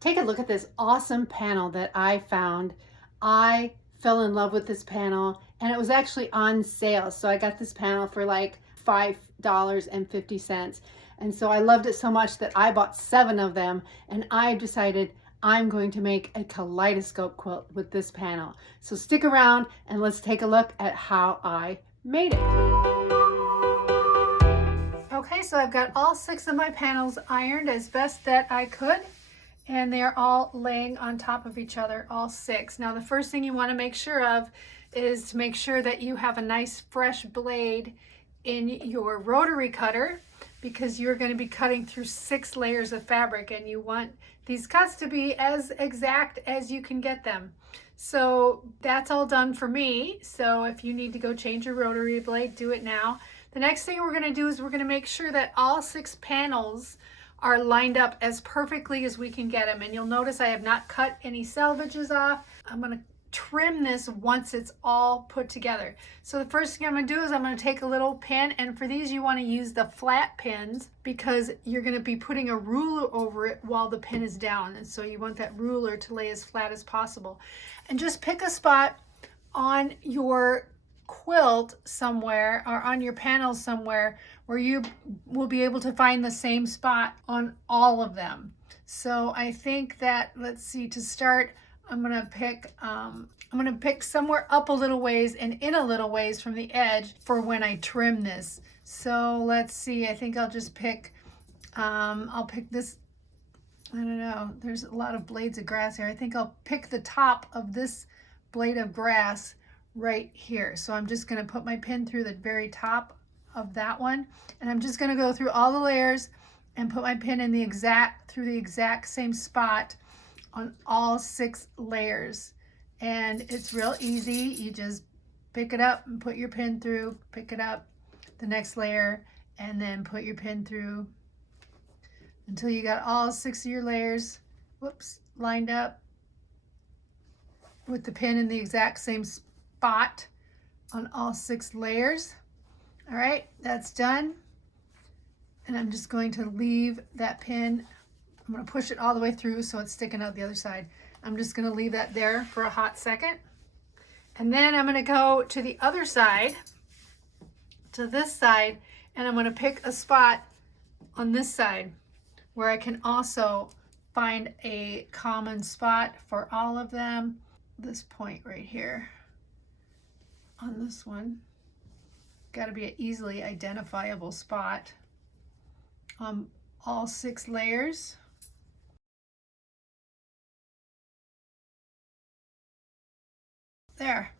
Take a look at this awesome panel that I found. I fell in love with this panel and it was actually on sale. So I got this panel for like $5.50. And so I loved it so much that I bought 7 of them, and I decided I'm going to make a kaleidoscope quilt with this panel. So stick around and let's take a look at how I made it. Okay, so I've got all 6 of my panels ironed as best that I could, and they're all laying on top of each other, all 6. Now the first thing you want to make sure of is to make sure that you have a nice fresh blade in your rotary cutter, because you're going to be cutting through 6 layers of fabric, and you want these cuts to be as exact as you can get them. So that's all done for me. So if you need to go change your rotary blade, do it now. The next thing we're going to do is we're going to make sure that all 6 panels are lined up as perfectly as we can get them. And you'll notice I have not cut any selvages off. I'm going to trim this once it's all put together. So the first thing I'm going to do is I'm going to take a little pin, and for these you want to use the flat pins because you're going to be putting a ruler over it while the pin is down, and so you want that ruler to lay as flat as possible. And just pick a spot on your quilt somewhere or on your panels somewhere where you will be able to find the same spot on all of them. So I think that, let's see, to start I'm gonna pick somewhere up a little ways and in a little ways from the edge for when I trim this. So let's see, I think I'll just pick, I'll pick this, I don't know, there's a lot of blades of grass here. I think I'll pick the top of this blade of grass right here. So I'm just gonna put my pin through the very top of that one, and I'm just gonna go through all the layers and put my pin in through the exact same spot on all 6 layers. And it's real easy. You just pick it up and put your pin through, pick it up, the next layer, and then put your pin through until you got all 6 of your layers, lined up with the pin in the exact same spot on all 6 layers. All right, that's done. And I'm just going to leave that pin, I'm going to push it all the way through so it's sticking out the other side. I'm just going to leave that there for a hot second. And then I'm going to go to the other side, to this side, and I'm going to pick a spot on this side where I can also find a common spot for all of them. This point right here on this one. Got to be an easily identifiable spot on all 6 layers. There.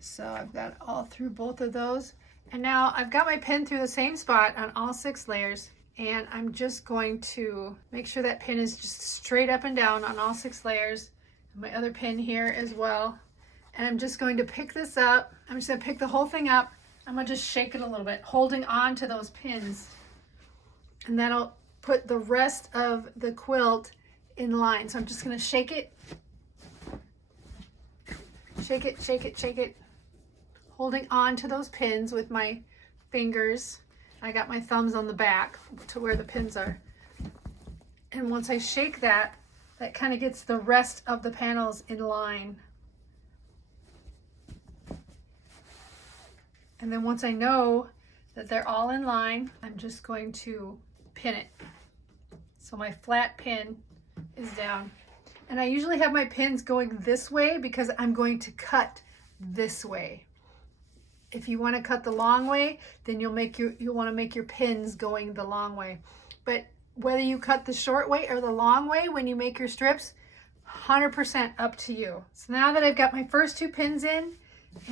So I've got all through both of those. And now I've got my pin through the same spot on all 6 layers. And I'm just going to make sure that pin is just straight up and down on all 6 layers. And my other pin here as well. And I'm just going to pick this up. I'm just going to pick the whole thing up. I'm going to just shake it a little bit, holding on to those pins. And that'll put the rest of the quilt in line. So I'm just going to shake it. Shake it, shake it, shake it, holding on to those pins with my fingers. I got my thumbs on the back to where the pins are. And once I shake that, that kind of gets the rest of the panels in line. And then once I know that they're all in line, I'm just going to pin it. So my flat pin is down. And I usually have my pins going this way because I'm going to cut this way. If you want to cut the long way, then you'll want to make your pins going the long way. But whether you cut the short way or the long way when you make your strips, 100% up to you. So now that I've got my first 2 pins in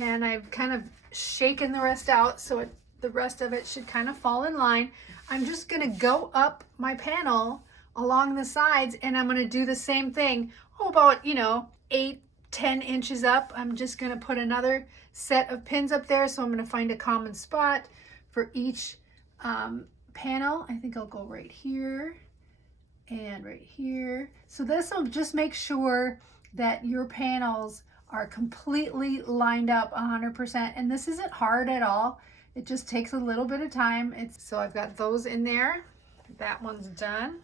and I've kind of shaken the rest out so the rest of it should kind of fall in line, I'm just going to go up my panel along the sides, and I'm going to do the same thing, about 8-10 inches up. I'm just going to put another set of pins up there, so I'm going to find a common spot for each panel. I think I'll go right here and right here. So this will just make sure that your panels are completely lined up 100%, and this isn't hard at all. It just takes a little bit of time. So I've got those in there. That one's done.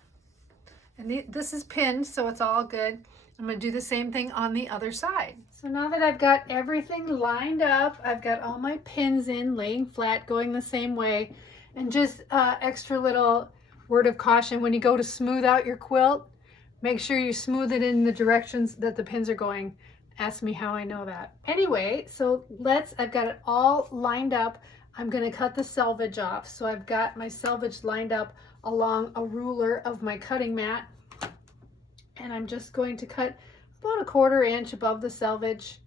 And this is pinned, so it's all good. I'm going to do the same thing on the other side. So now that I've got everything lined up, I've got all my pins in, laying flat, going the same way. And just extra little word of caution, when you go to smooth out your quilt, make sure you smooth it in the directions that the pins are going. Ask me how I know that. Anyway, so I've got it all lined up. I'm going to cut the selvage off. So I've got my selvage lined up along a ruler of my cutting mat. And I'm just going to cut about a 1/4 inch above the selvage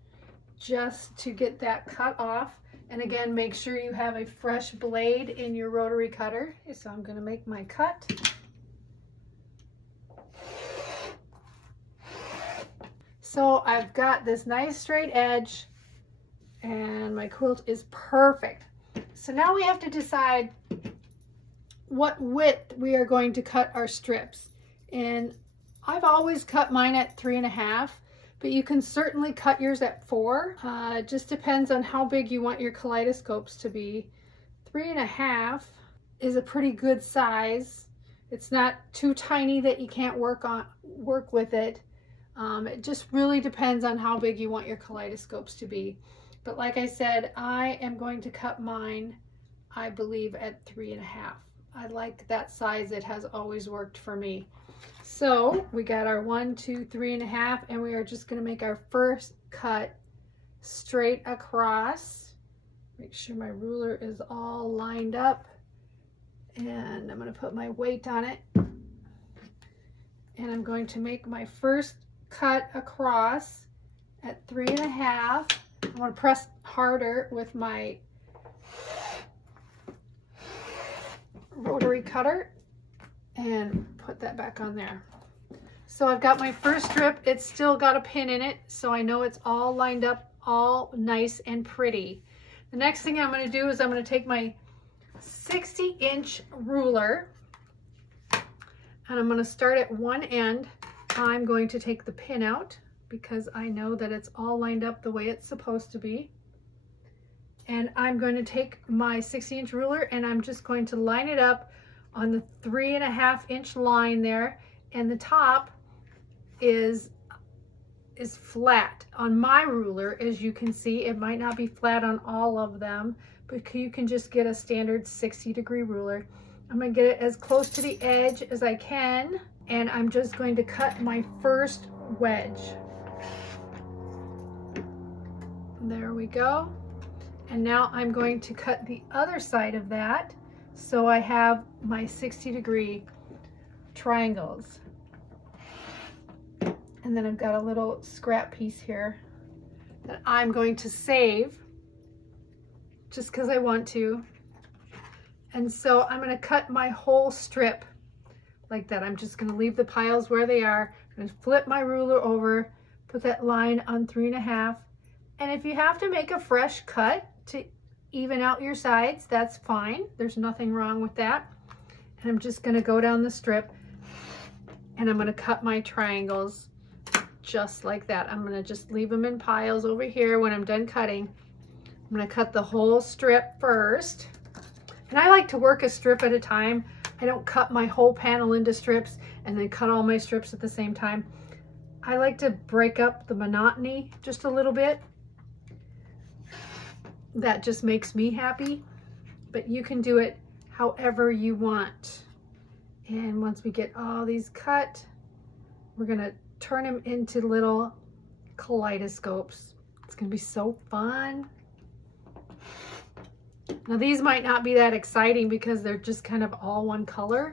just to get that cut off. And again, make sure you have a fresh blade in your rotary cutter. So I'm going to make my cut. So I've got this nice straight edge and my quilt is perfect. So now we have to decide what width we are going to cut our strips. And I've always cut mine at 3.5, but you can certainly cut yours at 4. It just depends on how big you want your kaleidoscopes to be. 3.5 is a pretty good size. It's not too tiny that you can't work with it. It just really depends on how big you want your kaleidoscopes to be. But like I said, I am going to cut mine, I believe, at 3.5. I like that size. It has always worked for me. So we got our 1, 2, 3.5, and we are just going to make our first cut straight across. Make sure my ruler is all lined up, and I'm going to put my weight on it, and I'm going to make my first cut across at 3.5. I'm going to press harder with my rotary cutter and put that back on there. So I've got my first strip. It's still got a pin in it, so I know it's all lined up, all nice and pretty. The next thing I'm going to do is I'm going to take my 60-inch ruler and I'm going to start at one end. I'm going to take the pin out because I know that it's all lined up the way it's supposed to be. And I'm going to take my 60-inch ruler and I'm just going to line it up on the 3.5-inch line there, and the top is flat on my ruler. As you can see, it might not be flat on all of them, but you can just get a standard 60-degree ruler. I'm going to get it as close to the edge as I can, and I'm just going to cut my first wedge. There we go. And now I'm going to cut the other side of that, so I have my 60-degree triangles. And then I've got a little scrap piece here that I'm going to save just because I want to. And so I'm going to cut my whole strip like that. I'm just going to leave the piles where they are. I'm going to flip my ruler over, put that line on 3.5. And if you have to make a fresh cut to even out your sides, that's fine. There's nothing wrong with that. And I'm just going to go down the strip and I'm going to cut my triangles just like that. I'm going to just leave them in piles over here when I'm done cutting. I'm going to cut the whole strip first. And I like to work a strip at a time. I don't cut my whole panel into strips and then cut all my strips at the same time. I like to break up the monotony just a little bit. That just makes me happy, but you can do it however you want. And once we get all these cut, we're gonna turn them into little kaleidoscopes. It's gonna be so fun. Now these might not be that exciting because they're just kind of all one color,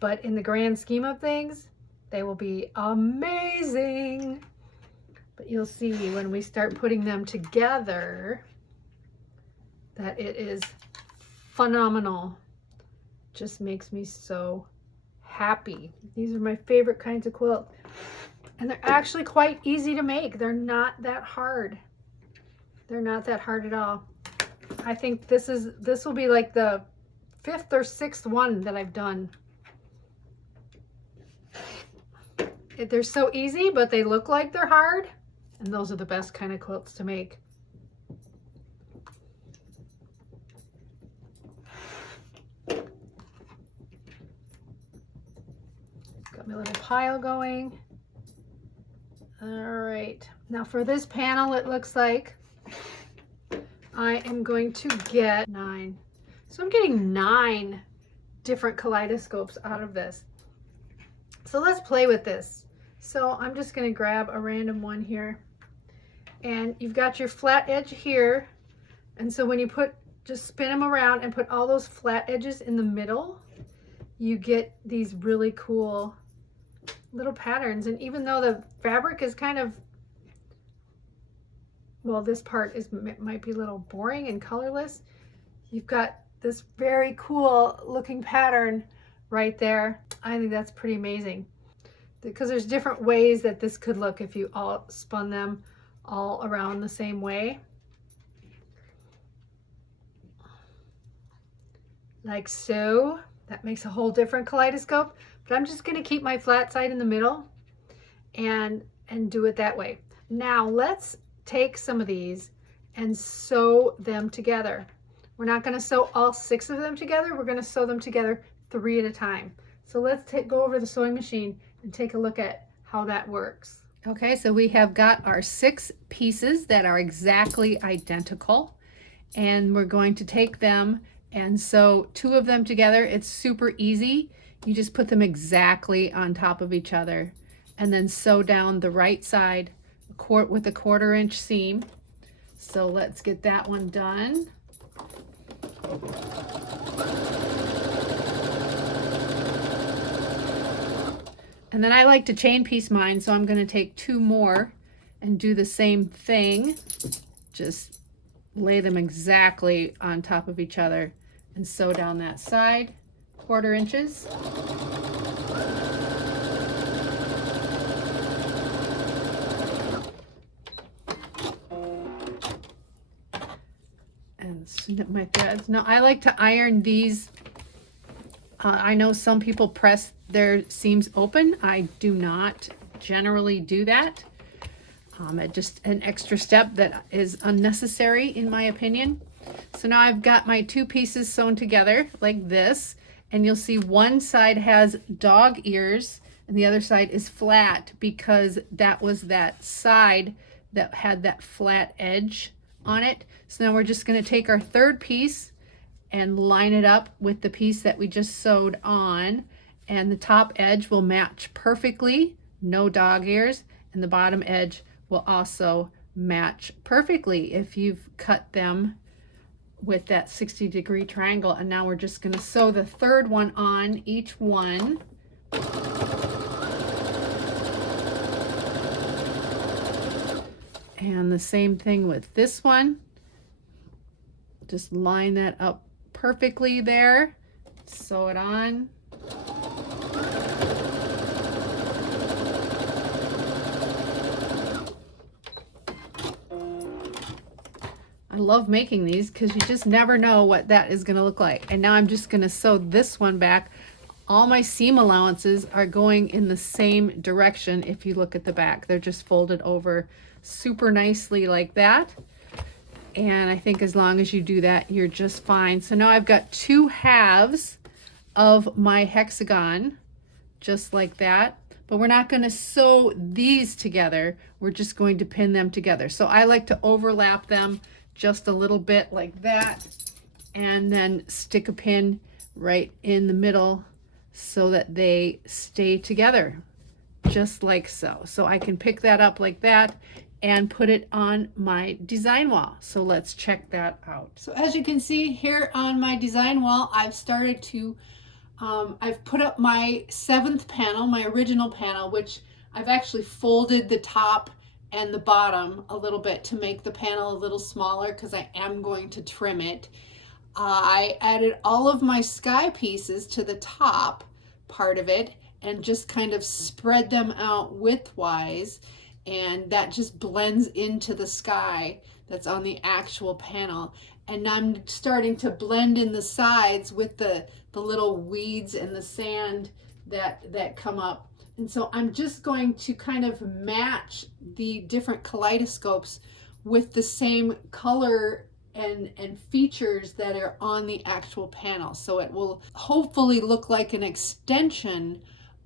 but in the grand scheme of things, they will be amazing. But you'll see when we start putting them together that it is phenomenal. Just makes me so happy. These are my favorite kinds of quilt. And they're actually quite easy to make. They're not that hard. They're not that hard at all. I think this will be like the 5th or 6th one that I've done. They're so easy, but they look like they're hard. And those are the best kind of quilts to make. Got my little pile going. All right, now for this panel, it looks like I am going to get 9. So I'm getting 9 different kaleidoscopes out of this. So let's play with this. So I'm just going to grab a random one here, and you've got your flat edge here, and so when you just spin them around and put all those flat edges in the middle, you get these really cool little patterns. And even though the fabric is kind of, well, this part might be a little boring and colorless, you've got this very cool looking pattern right there. I think that's pretty amazing, because there's different ways that this could look if you all spun them all around the same way. Like so. That makes a whole different kaleidoscope, but I'm just going to keep my flat side in the middle and do it that way. Now let's take some of these and sew them together. We're not going to sew all 6 of them together. We're going to sew them together 3 at a time. So let's go over to the sewing machine and take a look at how that works. Okay, so we have got our 6 pieces that are exactly identical, and we're going to take them and sew 2 of them together. It's super easy. You just put them exactly on top of each other and then sew down the right side with a 1/4 inch seam. So let's get that one done. And then I like to chain piece mine, so I'm going to take 2 more and do the same thing. Just lay them exactly on top of each other and sew down that side 1/4 inches. And snip my threads. Now I like to iron these. I know some people press their seams open. I do not generally do that. Just an extra step that is unnecessary in my opinion. So now I've got my 2 pieces sewn together like this, and you'll see one side has dog ears and the other side is flat, because that was that side that had that flat edge on it. So now we're just going to take our 3rd piece and line it up with the piece that we just sewed on, and the top edge will match perfectly, no dog ears, and the bottom edge will also match perfectly if you've cut them with that 60-degree triangle. And now we're just going to sew the 3rd one on each one. And the same thing with this one. Just line that up perfectly there, sew it on. I love making these because you just never know what that is going to look like. And now I'm just going to sew this one back. All my seam allowances are going in the same direction. If you look at the back, they're just folded over super nicely like that. And I think as long as you do that, you're just fine. So now I've got 2 halves of my hexagon, just like that. But we're not going to sew these together. We're just going to pin them together. So I like to overlap them just a little bit like that, and then stick a pin right in the middle so that they stay together, just like so. So I can pick that up like that and put it on my design wall. So let's check that out. So as you can see here on my design wall, I've started to, I've put up my 7th panel, my original panel, which I've actually folded the top and the bottom a little bit to make the panel a little smaller, because I am going to trim it. I added all of my sky pieces to the top part of it and just kind of spread them out widthwise, and that just blends into the sky that's on the actual panel. And I'm starting to blend in the sides with the little weeds and the sand that come up. And so I'm just going to kind of match the different kaleidoscopes with the same color and features that are on the actual panel. So it will hopefully look like an extension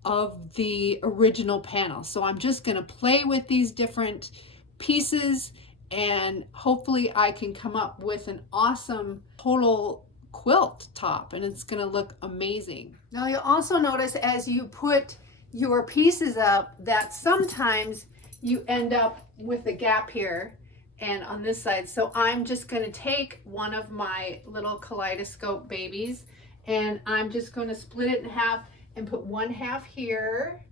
of the original panel. So I'm just going to play with these different pieces, and hopefully I can come up with an awesome total quilt top, and it's going to look amazing. Now you'll also notice as you put your pieces up that sometimes you end up with a gap here and on this side. So I'm just going to take one of my little kaleidoscope babies, and I'm just going to split it in half and put one half here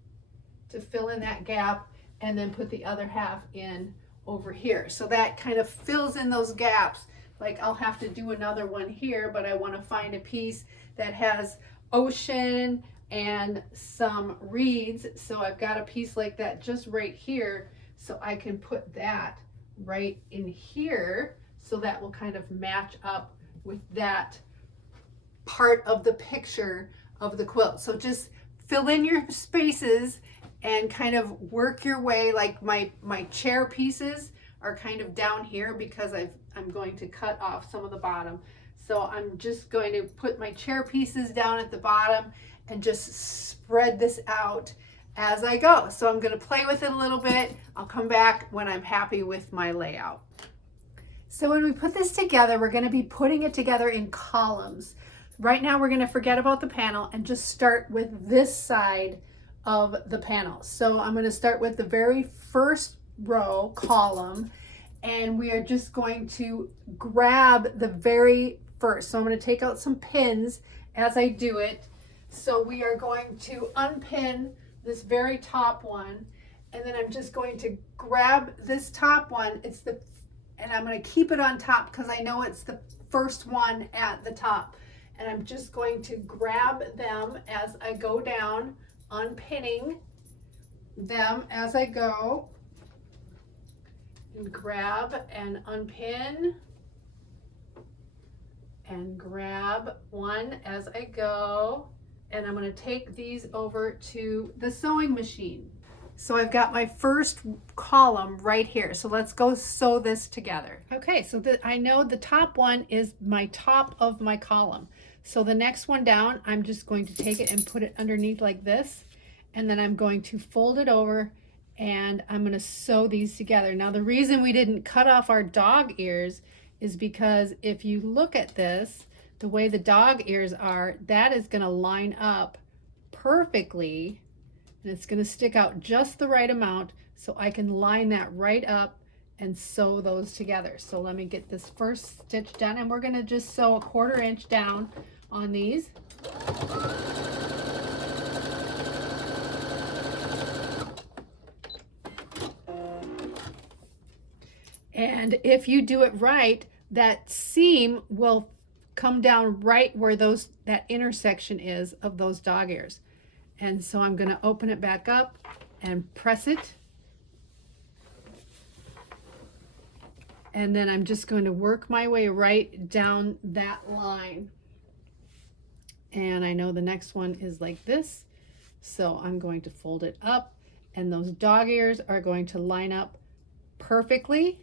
to fill in that gap, and then put the other half in over here. So that kind of fills in those gaps. Like I'll have to do another one here, but I want to find a piece that has ocean and some reeds. So I've got a piece like that just right here. So I can put that right in here. So that will kind of match up with that part of the picture of the quilt. So just fill in your spaces and kind of work your way. Like my chair pieces are kind of down here because I'm going to cut off some of the bottom. So I'm just going to put my chair pieces down at the bottom and just spread this out as I go. So I'm going to play with it a little bit. I'll come back when I'm happy with my layout. So when we put this together, we're going to be putting it together in columns. Right now we're going to forget about the panel and just start with this side of the panel. So I'm going to start with the very first row column, and we are just going to grab the very first. So I'm going to take out some pins as I do it. So we are going to unpin this very top one, and then I'm just going to grab this top one. And I'm going to keep it on top because I know it's the first one at the top. And I'm just going to grab them as I go down, unpinning them as I go, and grab and unpin and grab one as I go. And I'm going to take these over to the sewing machine. So I've got my first column right here. So let's go sew this together. Okay, so I know the top one is my top of my column. So the next one down, I'm just going to take it and put it underneath like this. And then I'm going to fold it over, and I'm going to sew these together. Now the reason we didn't cut off our dog ears is because if you look at this, the way the dog ears are, that is going to line up perfectly, and it's going to stick out just the right amount, so I can line that right up and sew those together. So let me get this first stitch done, and we're going to just sew a 1/4 inch down on these. And if you do it right, that seam will come down right where that intersection is of those dog ears. And so I'm going to open it back up and press it. And then I'm just going to work my way right down that line. And I know the next one is like this. So I'm going to fold it up, and those dog ears are going to line up perfectly.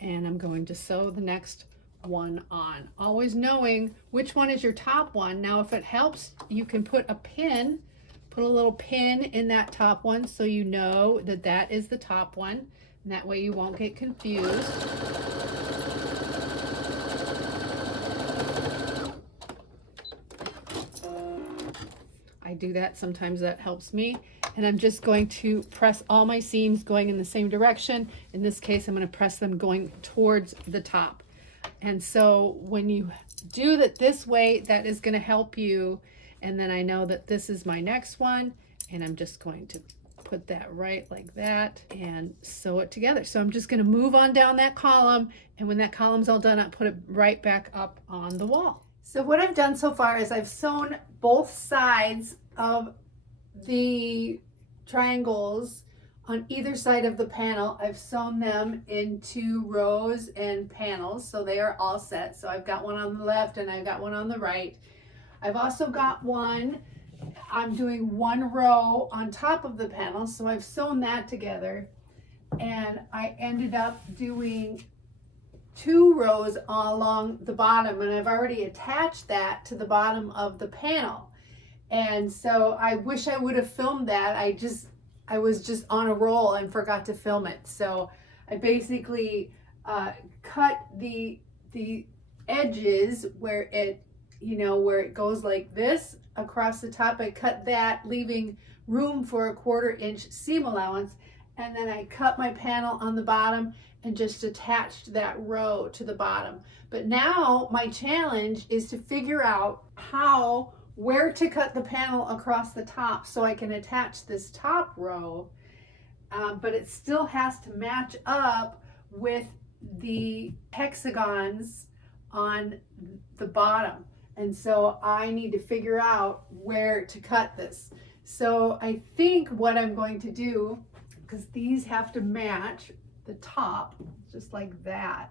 And I'm going to sew the next one on, always knowing which one is your top one. Now, if it helps, you can put a little pin in that top one so you know that that is the top one, and that way you won't get confused. I do that sometimes, that helps me. And I'm just going to press all my seams going in the same direction. In this case, I'm going to press them going towards the top. And so when you do that this way, that is going to help you. And then I know that this is my next one, and I'm just going to put that right like that and sew it together. So I'm just going to move on down that column, and when that column's all done, I'll put it right back up on the wall. So what I've done so far is I've sewn both sides of the triangles on either side of the panel. I've sewn them into rows and panels, so they are all set. So I've got one on the left and I've got one on the right. I've also got one, I'm doing one row on top of the panel, so I've sewn that together, and I ended up doing 2 rows along the bottom, and I've already attached that to the bottom of the panel. And so I wish I would have filmed that. I was just on a roll and forgot to film it. So I basically cut the edges where it, where it goes like this across the top. I cut that, leaving room for a 1/4 inch seam allowance. And then I cut my panel on the bottom and just attached that row to the bottom. But now my challenge is to figure out where to cut the panel across the top so I can attach this top row, but it still has to match up with the hexagons on the bottom. And so I need to figure out where to cut this. So I think what I'm going to do, because these have to match the top just like that.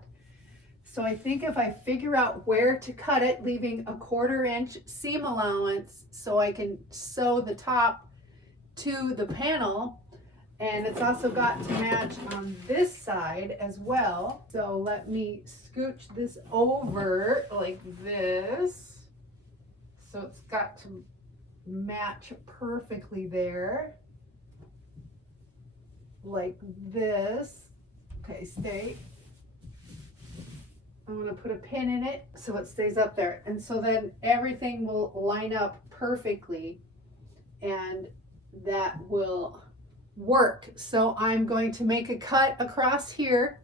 So I think if I figure out where to cut it, leaving a 1/4 inch seam allowance so I can sew the top to the panel, and it's also got to match on this side as well. So let me scooch this over like this. So it's got to match perfectly there. Like this. Okay, stay. I'm going to put a pin in it so it stays up there. And so then everything will line up perfectly and that will work. So I'm going to make a cut across here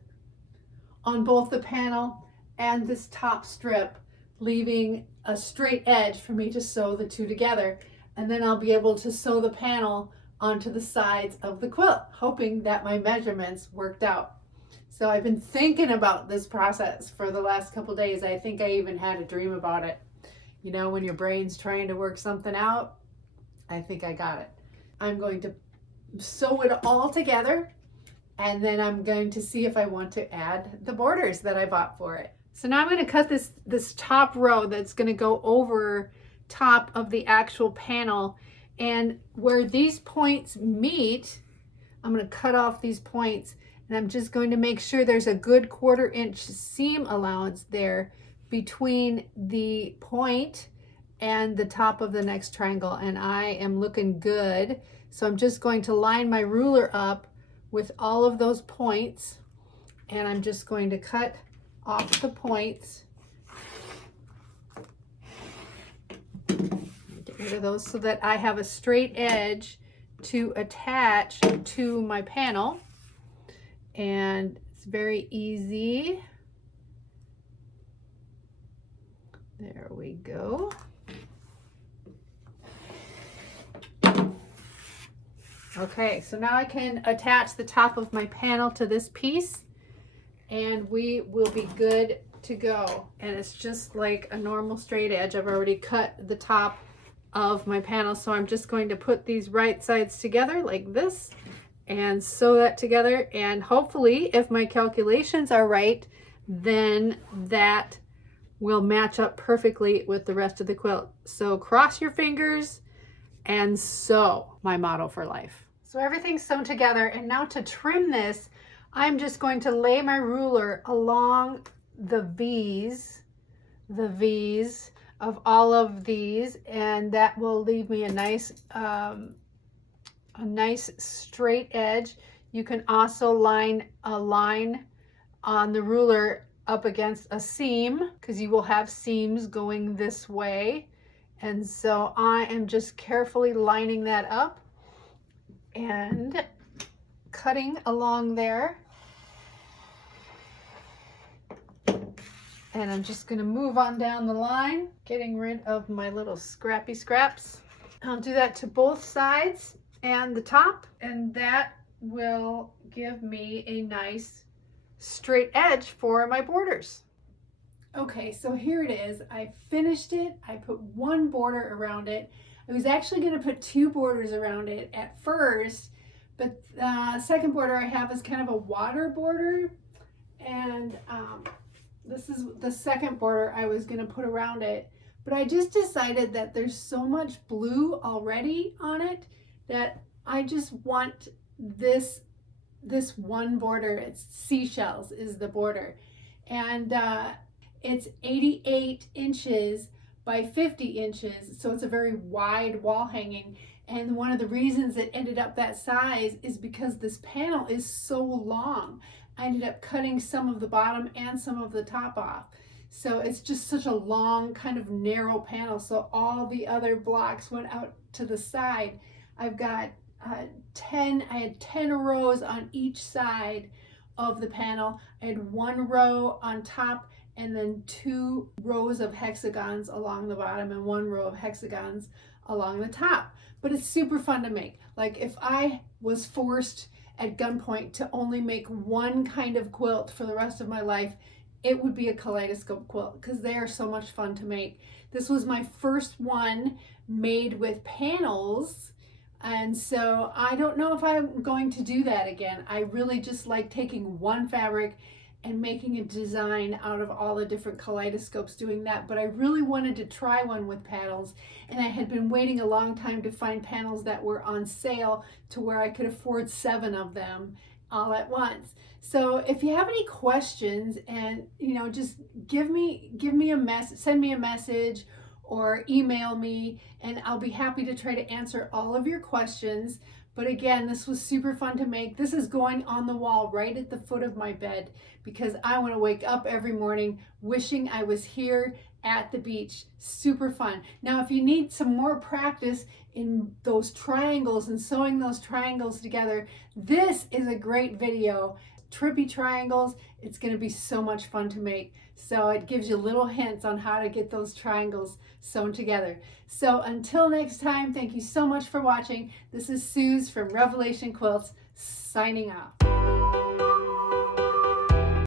on both the panel and this top strip, leaving a straight edge for me to sew the two together. And then I'll be able to sew the panel onto the sides of the quilt, hoping that my measurements worked out. So I've been thinking about this process for the last couple days. I think I even had a dream about it. When your brain's trying to work something out, I think I got it. I'm going to sew it all together, and then I'm going to see if I want to add the borders that I bought for it. So now I'm going to cut this top row that's going to go over top of the actual panel, and where these points meet, I'm going to cut off these points. And I'm just going to make sure there's a good 1/4 inch seam allowance there between the point and the top of the next triangle. And I am looking good. So I'm just going to line my ruler up with all of those points. And I'm just going to cut off the points. Get rid of those so that I have a straight edge to attach to my panel. And it's very easy. There we go. Okay, so now I can attach the top of my panel to this piece and we will be good to go. And it's just like a normal straight edge. I've already cut the top of my panel, so I'm just going to put these right sides together like this and sew that together, and hopefully if my calculations are right, then that will match up perfectly with the rest of the quilt. So cross your fingers and sew, my motto for life. So everything's sewn together, and now to trim this, I'm just going to lay my ruler along the V's of all of these, and that will leave me a nice straight edge. You can also line a line on the ruler up against a seam, because you will have seams going this way. And so I am just carefully lining that up and cutting along there. And I'm just going to move on down the line, getting rid of my little scrappy scraps. I'll do that to both sides and the top, and that will give me a nice straight edge for my borders. Okay, so here it is. I finished it. I put one border around it. I was actually going to put 2 borders around it at first, but the second border I have is kind of a water border, and this is the second border I was going to put around it. But I just decided that there's so much blue already on it that I just want this one border. It's seashells is the border, and it's 88 inches by 50 inches. So it's a very wide wall hanging. And one of the reasons it ended up that size is because this panel is so long. I ended up cutting some of the bottom and some of the top off. So it's just such a long, kind of narrow panel. So all the other blocks went out to the side. I've got I had 10 rows on each side of the panel. I had 1 row on top and then 2 rows of hexagons along the bottom and 1 row of hexagons along the top. But it's super fun to make. Like if I was forced at gunpoint to only make one kind of quilt for the rest of my life, it would be a kaleidoscope quilt because they are so much fun to make. This was my first one made with panels. And so I don't know if I'm going to do that again. I really just like taking one fabric and making a design out of all the different kaleidoscopes, doing that. But I really wanted to try one with panels, and I had been waiting a long time to find panels that were on sale to where I could afford 7 of them all at once. So if you have any questions, and just give me a message, send me a message or email me, and I'll be happy to try to answer all of your questions. But again, this was super fun to make. This is going on the wall right at the foot of my bed because I want to wake up every morning wishing I was here at the beach. Super fun. Now, if you need some more practice in those triangles and sewing those triangles together, this is a great video. Trippy triangles. It's going to be so much fun to make. So it gives you little hints on how to get those triangles sewn together. So until next time, thank you so much for watching. This is Suze from Revelation Quilts signing off.